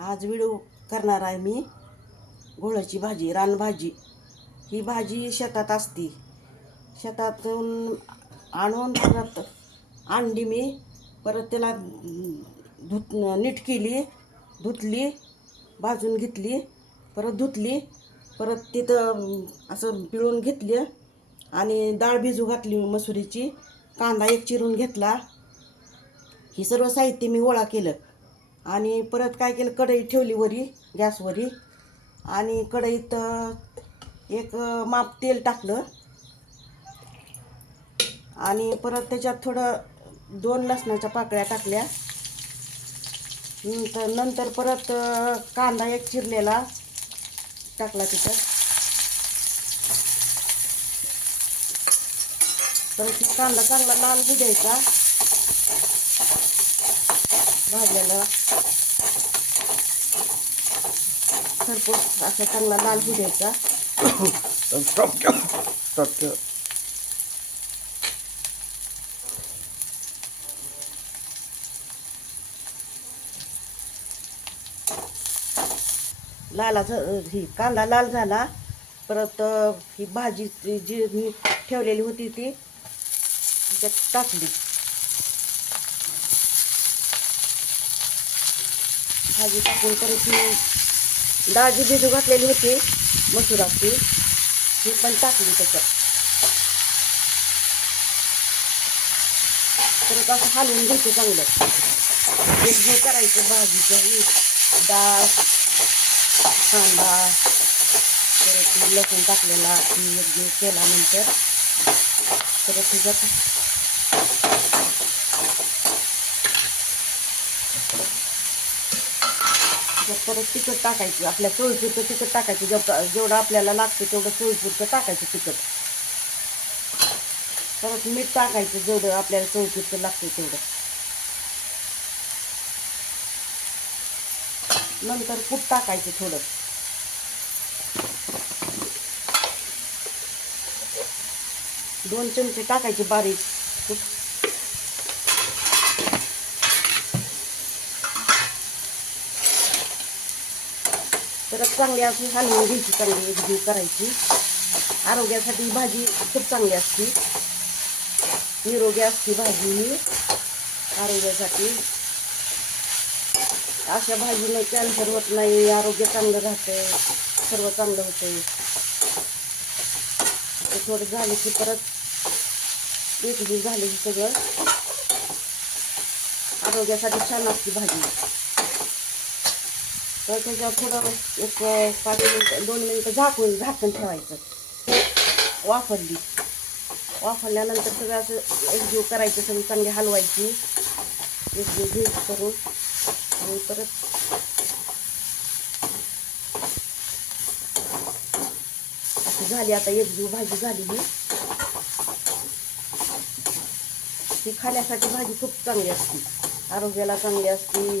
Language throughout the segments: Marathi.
आज व्हिडिओ करणार आहे मी. घोळाची भाजी रानभाजी ही भाजी शेतात असती. शेतातून आणून परत आणली मी. परत त्याला धुत नीट केली धुतली भाजून घेतली परत धुतली परत तिथं असं पिळून घेतली आणि डाळ भिजू घातली मसुरीची. कांदा एक चिरून घेतला. ही सर्व साहित्य मी गोळा केलं. आणि परत काय केलं कढई ठेवली वरी गॅसवरी आणि कढईत एक माप तेल टाकलं. आणि परत त्याच्यात थोडं दोन लसणाच्या पाकळ्या टाकल्या. नंतर नंतर परत कांदा एक चिरलेला टाकला तिथं. परत कांदा चांगला लाल भिजायचा भाजलेला. खरपूस असा चांगला लाल भुजायचा Stop लाला ही कांदा लाल झाला परत ही भाजी जी मी ठेवलेली होती ती त्यात टाकली. भाजी टाकून परत मी दाजी भिजू घातलेली होती मसुराची. ही पण टाकली त्याच्यात. परत असं हलवून घ्यायचं चांगलं. एकजीव करायचं भाजीचं डाळ कांदा परत लसूण टाकलेला एकजीव केल्यानंतर परत त्याच्यात त्याच्यात परत तिखट टाकायचं. आपल्या सोयीपुरतं तिखट टाकायचं. जेवढं जेवढं आपल्याला लागतं तेवढं सोयीपुरतं टाकायचं तिखट. परत मीठ टाकायचं जेवढं आपल्याला सोयीपुरतं लागतं तेवढं. नंतर कूट टाकायचं थोडं. दोन चमचे टाकायचे बारीक तर परत चांगली अशी हलवून घ्यायची चांगली एकजीव करायची. आरोग्यासाठी भाजी खूप चांगली असते. निरोगी असते भाजी ही. आरोग्यासाठी. अशा भाजीनं कॅन्सर होत नाही आरोग्य चांगलं राहतं सर्व चांगलं होतं ते थोडं झालं की परत एक दिवस झालं की सगळं आरोग्यासाठी छान असते भाजी. तर त्याच्यावर थोडं एक पाच मिनटं दोन मिनटं झाकून झाकून ठेवायचं. वाफरली. वाफरल्यानंतर सगळं असं एकजीव करायचं सगळी चांगली हलवायची. एकजीव घे करून आणि परत झाली आता एकजीव भाजी झाली ही. ही खाण्यासाठी भाजी खूप चांगली असते. आरोग्याला चांगली असते.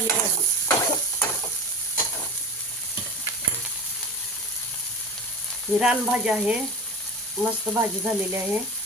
झाली भाजी ही रानभाजी आहे. मस्त भाजी झालेली आहे.